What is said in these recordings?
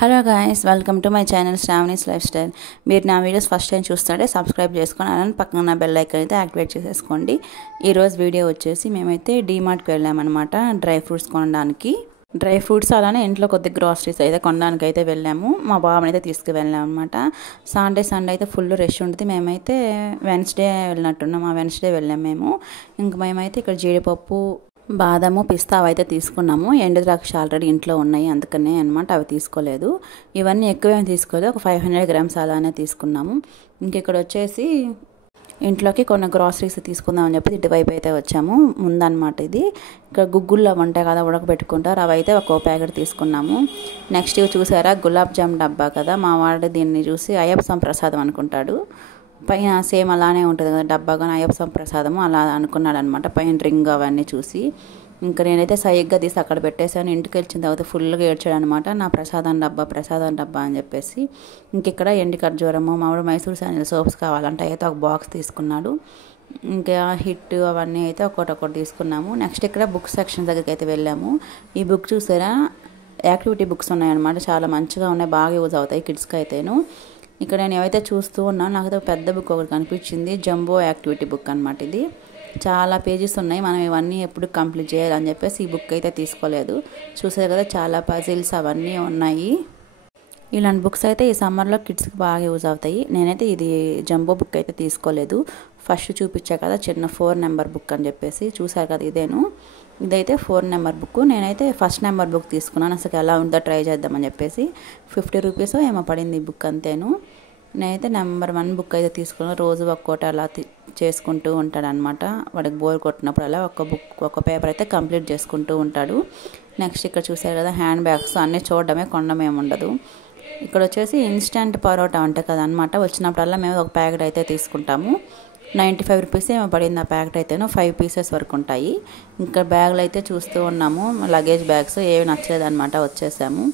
Hello guys, welcome to my channel Sravani's life style. మీరు నా videos first time చూస్తుంటే subscribe చేసుకొని అలానే పక్కన ఉన్న బెల్ ఐకాన్ అయితే యాక్టివేట్ చేసేసుకోండి. ఈరోజు వీడియో వచ్చేసి మేమైతే డీమార్ట్కి వెళ్ళామన్నమాట డ్రై ఫ్రూట్స్ కొనడానికి. డ్రై ఫ్రూట్స్ అలానే ఇంట్లో కొద్ది గ్రాసరీస్ అయితే కొనడానికి అయితే వెళ్ళాము. మా బాబుని అయితే తీసుకువెళ్ళాము అనమాట. సండే అయితే ఫుల్ రష్ ఉంటుంది. మేమైతే వెన్స్డే వెళ్ళినట్టున్నాం. ఆ వెన్స్డే వెళ్ళాము మేము. మేమైతే ఇక్కడ జీడిపప్పు, బాదము, పిస్తా అవైతే తీసుకున్నాము. ఎండు ద్రాక్ష ఆల్రెడీ ఇంట్లో ఉన్నాయి, అందుకనే అనమాట అవి తీసుకోలేదు. ఇవన్నీ ఎక్కువేమి తీసుకోలేదు, ఒక 500 గ్రామ్స్ అలానే తీసుకున్నాము. ఇక్కడ వచ్చేసి ఇంట్లోకి కొన్ని గ్రాసరీస్ తీసుకుందామని చెప్పి ఇటువైపు అయితే వచ్చాము. ముందనమాట ఇది. ఇక్కడ గుగ్గుళ్ళు అవి ఉంటాయి కదా, ఉడకబెట్టుకుంటారు, అవి అయితే ఒక ప్యాకెట్ తీసుకున్నాము. నెక్స్ట్ ఇవి చూసారా, గులాబ్ జామ్ డబ్బా కదా. మా వాడు దీన్ని చూసి అయ్యప్ప ప్రసాదం అనుకుంటాడు. పైన సేమ్ అలానే ఉంటుంది కదా డబ్బా, కానీ అయ్యప్ప ప్రసాదము అలా అనుకున్నాడు అనమాట, పైన రింగ్ అవన్నీ చూసి. ఇంకా నేనైతే సైగ్గా తీసి అక్కడ పెట్టేశాను. ఇంటికి వచ్చిన తర్వాత ఫుల్గా ఏడ్చాడు అనమాట, నా ప్రసాదం డబ్బా అని చెప్పేసి. ఇక్కడ ఎండి ఖర్జూరము, మామిడి మైసూర్ శాండిల్ సోప్స్ కావాలంటే అయితే ఒక బాక్స్ తీసుకున్నాడు. ఇంకా హిట్ అవన్నీ అయితే ఒక్కొక్కటి తీసుకున్నాము. నెక్స్ట్ ఇక్కడ బుక్ సెక్షన్ దగ్గరికి అయితే వెళ్ళాము. ఈ బుక్ చూసారా, యాక్టివిటీ బుక్స్ ఉన్నాయన్నమాట, చాలా మంచిగా ఉన్నాయి, బాగా యూజ్ అవుతాయి కిడ్స్కి అయితేను. ఇక్కడ నేను ఏవైతే చూస్తూ ఉన్నాను, నాకైతే పెద్ద బుక్ ఒకటి కనిపించింది, జంబో యాక్టివిటీ బుక్ అనమాట. ఇది చాలా పేజెస్ ఉన్నాయి, మనం ఇవన్నీ ఎప్పుడు కంప్లీట్ చేయాలని చెప్పేసి ఈ బుక్ అయితే తీసుకోలేదు. చూసారు కదా, చాలా పజిల్స్ అవన్నీ ఉన్నాయి. ఇలాంటి బుక్స్ అయితే ఈ సమ్మర్లో కిడ్స్కి బాగా యూజ్ అవుతాయి. నేనైతే ఇది జంబో బుక్ అయితే తీసుకోలేదు. ఫస్ట్ చూపించా కదా చిన్న 4 నెంబర్ బుక్ అని చెప్పేసి, చూసారు కదా ఇదైతే 4 నెంబర్ బుక్. నేనైతే ఫస్ట్ నెంబర్ బుక్ తీసుకున్నాను, అసలు ఎలా ఉందో ట్రై చేద్దామని చెప్పేసి. 50 రూపీస్ ఏమో పడింది ఈ బుక్ అంతేను. నేనైతే నెంబర్ 1 బుక్ అయితే తీసుకున్నాను. రోజు ఒక్కోటి అలా చేసుకుంటూ ఉంటాడు అనమాట. వాడికి బోర్ కొట్టినప్పుడు అలా ఒక పేపర్ అయితే కంప్లీట్ చేసుకుంటూ ఉంటాడు. నెక్స్ట్ ఇక్కడ చూసారు కదా, హ్యాండ్ బ్యాగ్స్ అన్నీ చూడడమే, కొనడం ఏమి ఉండదు. ఇక్కడ వచ్చేసి ఇన్స్టంట్ పరోటా ఉంటాయి కదా అనమాట, వచ్చినప్పుడల్లా మేము ఒక ప్యాకెట్ అయితే తీసుకుంటాము. 95 రూపీస్ ఏమో పడింది ఆ ప్యాకెట్ అయితేను, 5 పీసెస్ వరకు ఉంటాయి. ఇంకా బ్యాగులు అయితే చూస్తూ ఉన్నాము, లగేజ్ బ్యాగ్స్ ఏవి నచ్చలేదన్నమాట, వచ్చేసాము.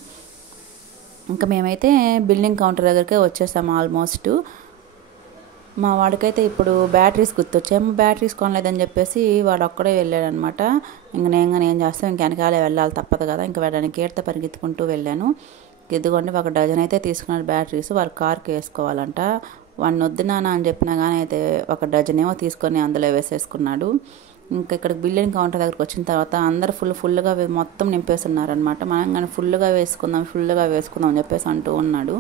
ఇంకా మేమైతే బిల్లింగ్ కౌంటర్ దగ్గరికే వచ్చేసాము ఆల్మోస్ట్. మా వాడికైతే ఇప్పుడు బ్యాటరీస్ గుర్తొచ్చాము, బ్యాటరీస్ కొనలేదని చెప్పేసి వాడు ఒక్కడే వెళ్ళాడనమాట. నేను చేస్తాను, ఇంక వెనకాలే వెళ్ళాలి తప్పదు కదా, ఇంకా వెళ్ళడానికి ఏడితే పరిగెత్తుకుంటూ వెళ్ళాను. ఇదిగోండి ఒక డజన్ అయితే తీసుకున్నాడు బ్యాటరీస్, వాళ్ళ కార్కి వేసుకోవాలంట. వాడిని వద్దు నాన్న అని చెప్పినా కానీ అయితే ఒక డజన్ ఏమో తీసుకొని అందులో వేసేసుకున్నాడు. ఇంకా ఇక్కడ బిల్లింగ్ కౌంటర్ దగ్గరికి వచ్చిన తర్వాత అందరు ఫుల్గా మొత్తం నింపేస్తున్నారనమాట. మనం కానీ ఫుల్గా వేసుకుందాం అని చెప్పేసి అంటూ ఉన్నాడు.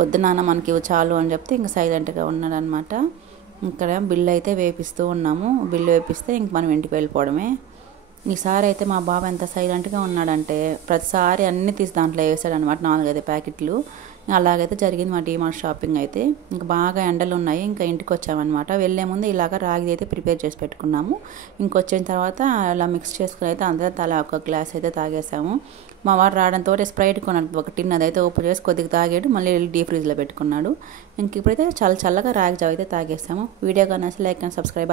వద్దు నాన్న మనకి ఇవి చాలు అని చెప్తే ఇంకా సైలెంట్గా ఉన్నాడు అనమాట. ఇక్కడ బిల్లు అయితే వేపిస్తూ ఉన్నాము. బిల్లు వేపిస్తే ఇంక మనం ఇంటికి వెళ్ళిపోవడమే. ఈసారి అయితే మా బాబు ఎంత సైలెంట్గా ఉన్నాడంటే ప్రతిసారి అన్నీ తీసి దాంట్లో వేసాడు అనమాట, 4-5 ప్యాకెట్లు. అలాగైతే జరిగింది మా డీమార్ట్ షాపింగ్ అయితే. ఇంకా బాగా ఎండలు ఉన్నాయి, ఇంకా ఇంటికి వచ్చామన్నమాట. వెళ్ళే ముందు ఇలాగ రాగి అయితే ప్రిపేర్ చేసి పెట్టుకున్నాము. ఇంకొచ్చిన తర్వాత అలా మిక్స్ చేసుకుని అయితే అందరం తలా ఒక గ్లాస్ అయితే తాగేసాము. మా వాడు రావడంతో స్ప్రైట్ కొన్నాడు, ఒక టిన్ అదైతే ఓపెన్ చేసి కొద్దిగా తాగాడు, మళ్ళీ డీప్ ఫ్రిడ్జ్లో పెట్టుకున్నాడు. ఇంక ఇప్పుడైతే చాలా చల్లగా రాగి జావ అయితే తాగేసాము. వీడియో కానీ లైక్ అండ్ సబ్స్క్రైబ్.